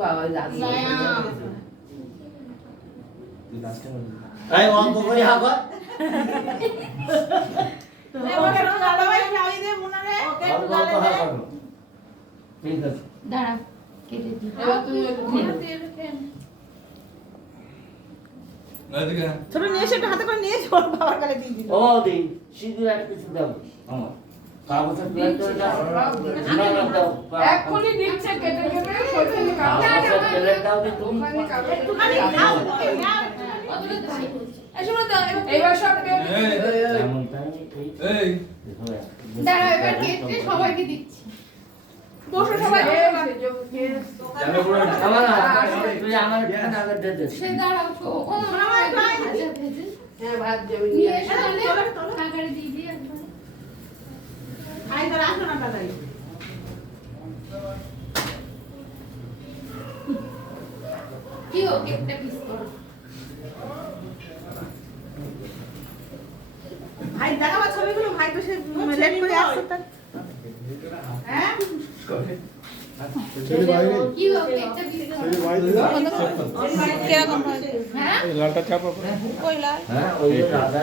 বাবা জানি এই অঙ্ক করে হাগো এবার একটু গালা ভাই খাওয়াই দে বোনারে ওকে একটু গালা দে ঠিক আছে দাঁড়া কেটে দি এবার তুমি ছোট নিয়ে এসে একটু হাতে করে নিয়ে ছোট বাবার গালে দিয়ে দিল ও দি সিঁদুর আর কিছু দাও আমার কাগজের প্লেট তো দাও না না দাও এক্ষুনি দিচ্ছে কেটে কেটে সত্যি কাগজের প্লেট দাও দি তুমি একটুখানি খাও এই শোনো তো এবার সব এমন তাই এই দাঁড়া এবার কেটে সবাইকে দিচ্ছি বসো সবাই জানো পুরো আমার তুই আমার এখানে আগে দে দে সে দাঁড়াও ও আমার ভাই আচ্ছা ভেজে হ্যাঁ ভাত দেবে নিয়ে নিয়ে এসে তাহলে কাকারে দিয়ে দিই একবার খাই তো রাখো না দাদাই কি ও কেকটা পিস করো ভাই দেখাবা ছবিগুলো ভাই তো সে লেট করে আসছে তার হ্যাঁ কি ও কেকটা পিস করো কিরকম হয় হ্যাঁ লালটা চাপা ওই লাল হ্যাঁ ওই রাধা